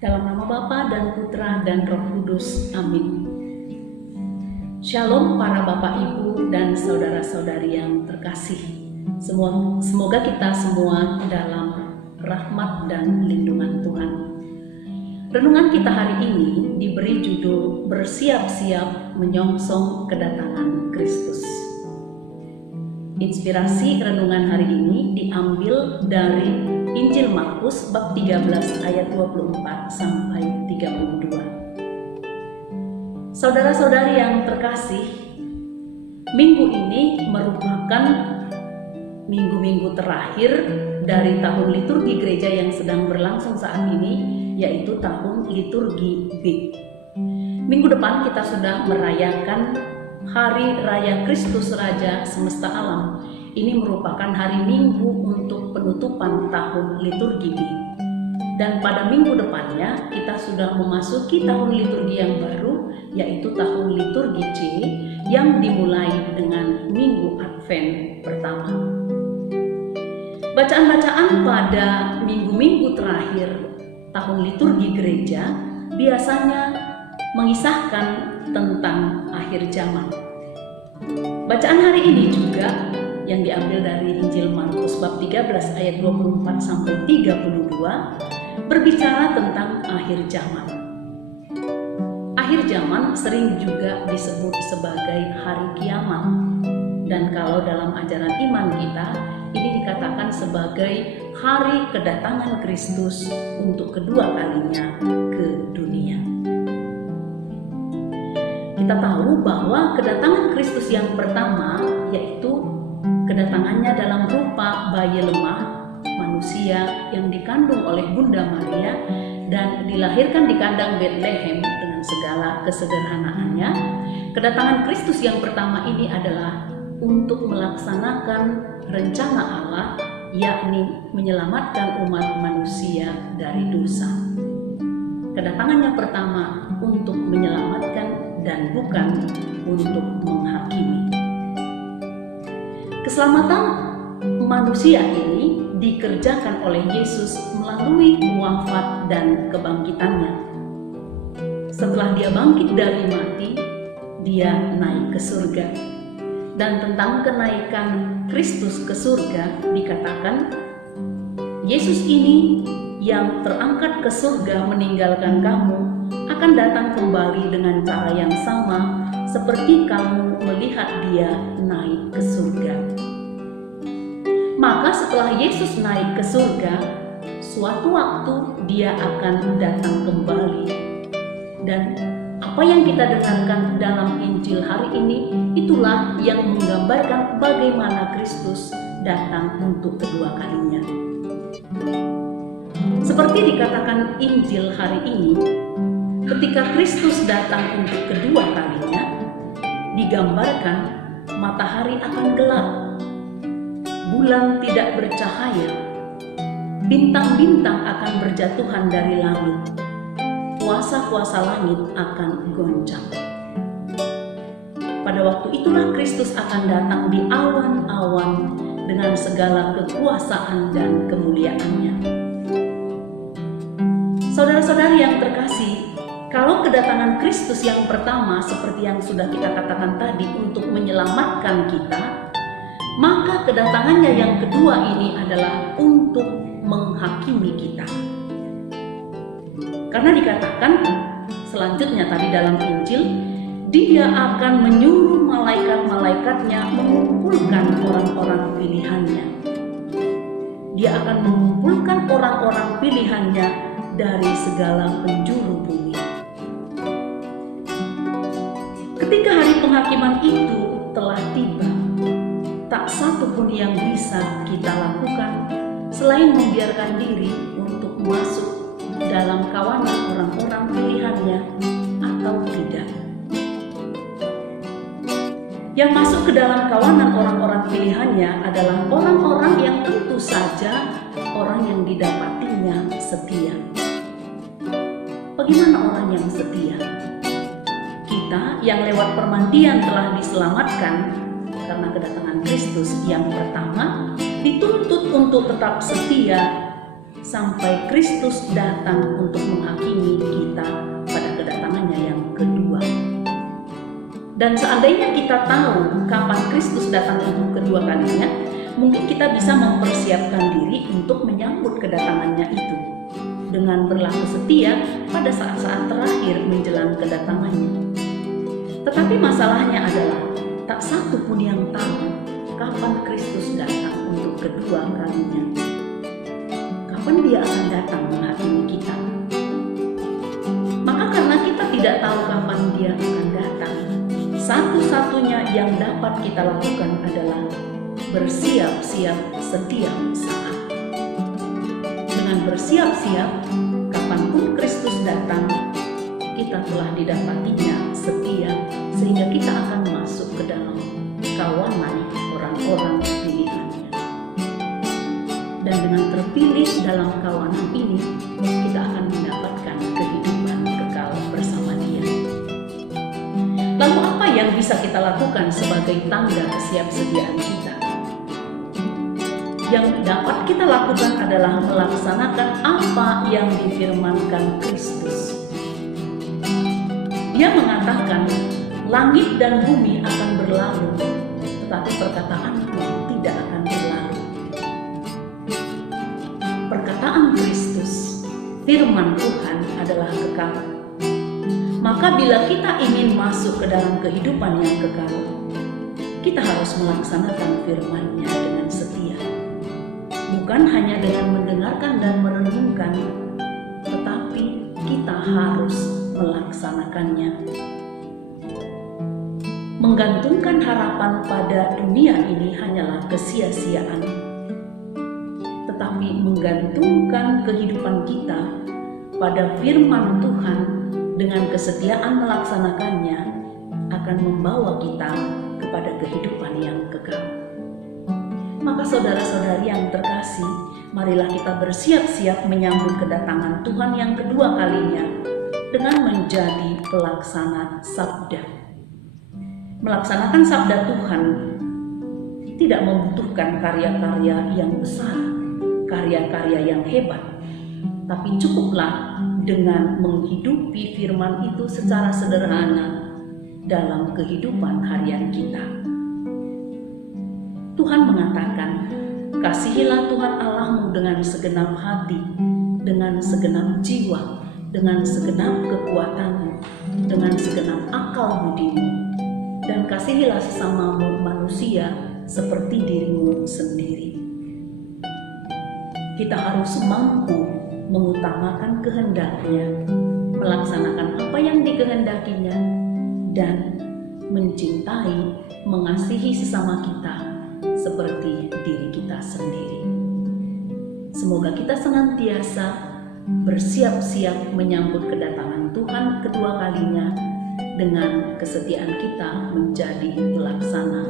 Dalam nama Bapa dan Putra dan Roh Kudus. Amin. Shalom para Bapak Ibu dan saudara-saudari yang terkasih. Semoga kita semua dalam rahmat dan lindungan Tuhan. Renungan kita hari ini diberi judul Bersiap-siap menyongsong kedatangan Kristus. Inspirasi renungan hari ini diambil dari Injil Markus bab 13 ayat 24 sampai 32. Saudara-saudari yang terkasih, minggu ini merupakan minggu-minggu terakhir dari tahun liturgi gereja yang sedang berlangsung saat ini, yaitu tahun liturgi B. Minggu depan kita sudah merayakan Hari Raya Kristus Raja Semesta Alam. Ini merupakan hari Minggu untuk penutupan tahun liturgi B. Dan pada minggu depannya kita sudah memasuki tahun liturgi yang baru, yaitu tahun liturgi C yang dimulai dengan Minggu Advent pertama. Bacaan-bacaan pada minggu-minggu terakhir tahun liturgi gereja biasanya mengisahkan tentang akhir zaman. Bacaan hari ini juga yang diambil dari Injil Markus bab 13 ayat 24 sampai 32 berbicara tentang akhir zaman. Akhir zaman sering juga disebut sebagai hari kiamat. Dan kalau dalam ajaran iman kita, ini dikatakan sebagai hari kedatangan Kristus untuk kedua kalinya ke dunia. Kita tahu bahwa kedatangan Kristus yang pertama yaitu kedatangannya dalam rupa bayi lemah, manusia yang dikandung oleh Bunda Maria dan dilahirkan di kandang Betlehem dengan segala kesederhanaannya. Kedatangan Kristus yang pertama ini adalah untuk melaksanakan rencana Allah, yakni menyelamatkan umat manusia dari dosa. Kedatangannya pertama untuk menyelamatkan dan bukan untuk menghakimi. Keselamatan manusia ini dikerjakan oleh Yesus melalui wafat dan kebangkitannya. Setelah dia bangkit dari mati, dia naik ke surga. Dan tentang kenaikan Kristus ke surga dikatakan, Yesus ini yang terangkat ke surga meninggalkan kamu akan datang kembali dengan cara yang sama seperti kamu melihat dia naik ke surga. Maka setelah Yesus naik ke surga, suatu waktu dia akan datang kembali. Dan apa yang kita dengarkan dalam Injil hari ini, itulah yang menggambarkan bagaimana Kristus datang untuk kedua kalinya. Seperti dikatakan Injil hari ini, ketika Kristus datang untuk kedua kalinya, digambarkan matahari akan gelap, bulan tidak bercahaya, bintang-bintang akan berjatuhan dari langit, kuasa-kuasa langit akan goncang. Pada waktu itulah Kristus akan datang di awan-awan dengan segala kekuasaan dan kemuliaannya. Saudara-saudari yang terkasih, kalau kedatangan Kristus yang pertama seperti yang sudah kita katakan tadi untuk menyelamatkan kita, maka kedatangannya yang kedua ini adalah untuk menghakimi kita. Karena dikatakan selanjutnya tadi dalam Injil, dia akan menyuruh malaikat-malaikatnya mengumpulkan orang-orang pilihannya. Dia akan mengumpulkan orang-orang pilihannya dari segala penjuru bumi. Ketika hari penghakiman itu telah tiba, tak satu pun yang bisa kita lakukan selain membiarkan diri untuk masuk dalam kawanan orang-orang pilihannya atau tidak. Yang masuk ke dalam kawanan orang-orang pilihannya adalah orang-orang yang tentu saja orang yang didapatinya setia. Bagaimana orang yang setia? Kita yang lewat permandian telah diselamatkan karena kedatangan Kristus yang pertama, dituntut untuk tetap setia sampai Kristus datang untuk menghakimi kita pada kedatangannya yang kedua. Dan seandainya kita tahu kapan Kristus datang untuk kedua kalinya, mungkin kita bisa mempersiapkan diri untuk menyambut kedatangannya itu dengan berlaku setia pada saat-saat terakhir menjelang kedatangannya. Tetapi masalahnya adalah tak satu pun yang tahu kapan Kristus datang untuk kedua kalinya. Kapan dia akan datang menghakimi kita? Maka karena kita tidak tahu kapan dia akan datang, satu-satunya yang dapat kita lakukan adalah bersiap-siap setiap saat. Dengan bersiap-siap, kapanpun Kristus datang, kita telah didapatinya setia, sehingga kita akan masuk ke dalam kawanan orang-orang pilihannya. Dan dengan terpilih dalam kawanan ini, kita akan mendapatkan kehidupan kekal bersama Dia. Lalu apa yang bisa kita lakukan sebagai tanda kesiapsediaan kita? Yang dapat kita lakukan adalah melaksanakan apa yang difirmankan Kristus. Dia mengatakan, langit dan bumi akan berlalu, tetapi perkataanku tidak akan berlalu. Perkataan Kristus, firman Tuhan adalah kekal. Maka bila kita ingin masuk ke dalam kehidupan yang kekal, kita harus melaksanakan firman-Nya dengan setia. Bukan hanya dengan mendengarkan dan merenungkan, tetapi kita harus melaksanakannya. Menggantungkan harapan pada dunia ini hanyalah kesia-siaan. Tetapi menggantungkan kehidupan kita pada firman Tuhan dengan kesetiaan melaksanakannya akan membawa kita kepada kehidupan yang kekal. Maka saudara-saudari yang terkasih, marilah kita bersiap-siap menyambut kedatangan Tuhan yang kedua kalinya dengan menjadi pelaksana sabda. Melaksanakan sabda Tuhan tidak membutuhkan karya-karya yang besar, karya-karya yang hebat, tapi cukuplah dengan menghidupi firman itu secara sederhana dalam kehidupan harian kita. Tuhan mengatakan, kasihilah Tuhan Allahmu dengan segenap hati, dengan segenap jiwa, dengan segenap kekuatanmu, dengan segenap akal budimu, dan kasihilah sesamamu manusia seperti dirimu sendiri. Kita harus mampu mengutamakan kehendak-Nya, melaksanakan apa yang dikehendakinya, dan mencintai, mengasihi sesama kita seperti diri kita sendiri. Semoga kita senantiasa bersiap-siap menyambut kedatangan Tuhan kedua kalinya dengan kesetiaan kita menjadi pelaksana